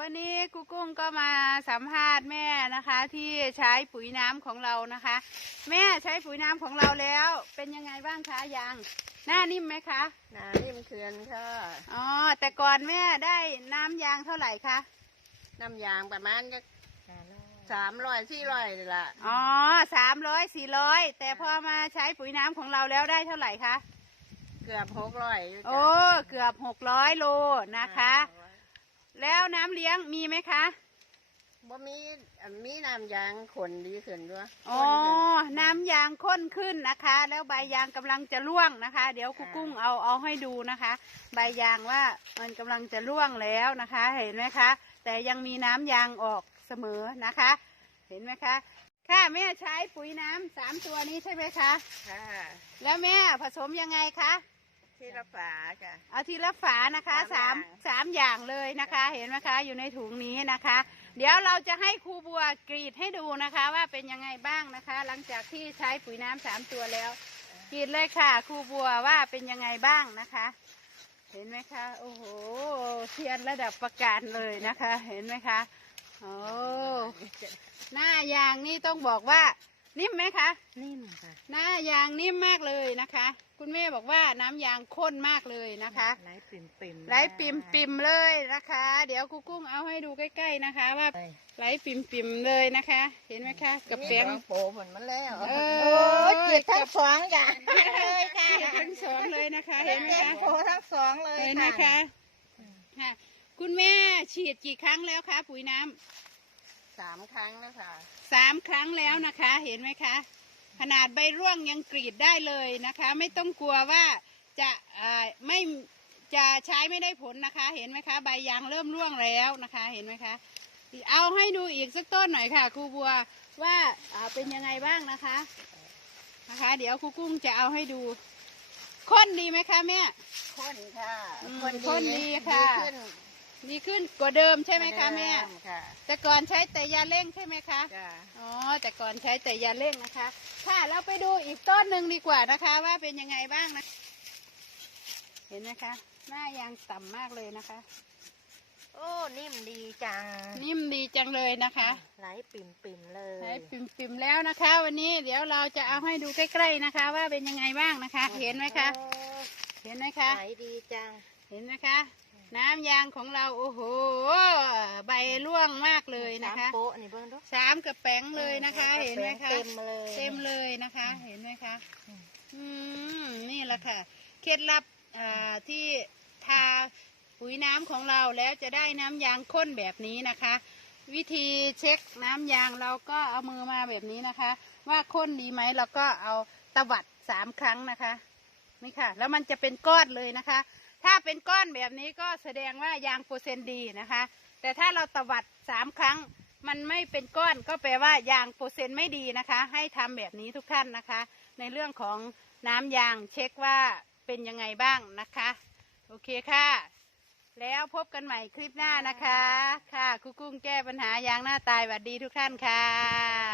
วันนี้กุกุ้งก็มาสัมภาษณ์แม่นะคะ ที่ใช้ปุ๋ยน้ำของเรานะคะ แม่ใช้ปุ๋ยน้ำของเราแล้ว เป็นยังไงบ้างคะยางหน้านิ่มไหมคะนาริมเขื่อนค่ะอ๋อแต่ก่อนแม่ได้น้ำยางเท่าไหร่คะน้ำยางประมาณก็สามร้อยสี่ร้อยนี่ละอ๋อสามร้อยสี่ร้อยแต่พอมาใช้ปุ๋ยน้ำของเราแล้วได้เท่าไหร่คะเกือบหกร้อยอยู่จ้ะโอ้เกือบหกร้อยโลนะคะ แล้วน้ำเลี้ยงมีไหมคะ บ่มีอันมีน้ำยางขนดีขึ้นด้วยอ๋อ น้ำยางข้นขึ้นนะคะ แล้วใบยางกำลังจะร่วงนะคะ เดี๋ยวครูกุ้งเอาเอาให้ดูนะคะ ใบยางว่ามันกำลังจะร่วงแล้วนะคะ เห็นไหมคะ แต่ยังมีน้ำยางออกเสมอนะคะ เห็นไหมคะ ค่ะแม่ใช้ปุ๋ยน้ำสามตัวนี้ใช่ไหมคะ ค่ะ แล้วแม่ผสมยังไงคะ ที่ละฝาค่ะเอาทีละฝานะคะสาสามมสามอย่างเลยนะคะ เห็นไหมคะ อยู่ในถุงนี้นะคะ เดี๋ยวเราจะให้ครูบัวกรีดให้ดูนะคะ ว่าเป็นยังไงบ้างนะคะ หลังจากที่ใช้ปุ๋ยน้ำสามตัวแล้ว กรีดเลยค่ะครูบัวว่าเป็นยังไงบ้างนะคะ เห็นไหมคะโอ้โหเทียนระดับประกาศเลยนะคะ เห็นไหมคะโอ้หน้ายางนี่ต้องบอกว่า นิ่มไหมคะ นิ่มค่ะหน้ายางนิ่มมากเลยนะคะ คุณแม่บอกว่าน้ำยางข้นมากเลยนะคะ ไหลปิ่มปิ่มไหลปิ่มปิ่มๆเลยนะคะ เดี๋ยวครูกุ้งเอาให้ดูใกล้ๆนะคะ ว่าไหลปิ่มปิ่มๆเลยนะคะ เห็นไหมคะกับแป้งโปผลมันแล้วเอโอ้อยจิตทั้งสองจ้ะเลยค่ะเก็บทั้งสองเลยนะคะ เห็นไหมคะโปทั้งสองเลยเห็นไหมคะค่ะคุณแม่ฉีดกี่ครั้งแล้วคะปุ๋ยน้ำ สามครั้งแล้วค่ะ สามครั้งแล้วนะคะ เห็นไหมคะ ขนาดใบร่วงยังกรีดได้เลยนะคะ ไม่ต้องกลัวว่าจะเอ่อไม่จะใช้ไม่ได้ผลนะคะ เห็นไหมคะ ใบยางเริ่มร่วงแล้วนะคะ เห็นไหมคะ เอาให้ดูอีกสักต้นหน่อยค่ะครูบัวว่าอ่าเป็นยังไงบ้างนะคะนะคะ เดี๋ยวครูกุ้งจะเอาให้ดูข้นดีไหมคะแม่ข้นค่ะอืมข้นดีค่ะดีขึ้น ดีขึ้นกว่าเดิมใช่ไหมคะแม่ ค่ะแต่ก่อนใช้แต่ยาเร่งใช่ไหมคะ จ้ะอ๋อ แต่ก่อนใช้แต่ยาเร่งนะคะ ค่ะ เราไปดูอีกต้นหนึ่งดีกว่านะคะ ว่าเป็นยังไงบ้างนะ เห็นไหมคะ หน้ายางต่ำมากเลยนะคะ โอ้นิ่มดีจังนิ่มดีจังเลยนะคะไหลปิ่มปิ่มๆเลยใช้ปิ่มๆแล้วนะคะ วันนี้เดี๋ยวเราจะเอาให้ดูใกล้ๆนะคะ ว่าเป็นยังไงบ้างนะคะ เห็นไหมคะ โอ้เห็นไหมคะ ไหลดีจัง เห็นไหมคะ น้ำยางของเราโอ้โห ใบร่วงมากเลยนะคะสามโป๊ะนี่เบิ่งดูสามกระแป้งเลยนะคะ เห็นไหมคะเต็มเลยเต็มเลยนะคะ เห็นไหมคะอืมอืมนี่แหละค่ะ เคล็ดลับอ่าที่ทาปุ๋ยน้ำของเราแล้วจะได้น้ำยางข้นแบบนี้นะคะ วิธีเช็คน้ำยางเราก็เอามือมาแบบนี้นะคะ ว่าข้นดีไหมเราก็เอาตวัดสามครั้งนะคะ นี่ค่ะ แล้วมันจะเป็นก้อนเลยนะคะ ถ้าเป็นก้อนแบบนี้ก็แสดงว่ายางเปอร์เซ็นต์ดีนะคะ แต่ถ้าเราตวัดสามครั้งมันไม่เป็นก้อนก็แปลว่ายางเปอร์เซ็นต์ไม่ดีนะคะ ให้ทำแบบนี้ทุกท่านนะคะ ในเรื่องของน้ำยางเช็คว่าเป็นยังไงบ้างนะคะ โอเคค่ะ แล้วพบกันใหม่คลิปหน้านะคะ ค่ะคุกุ้งแก้ปัญหายางหน้าตายหวัดดีทุกท่านค่ะ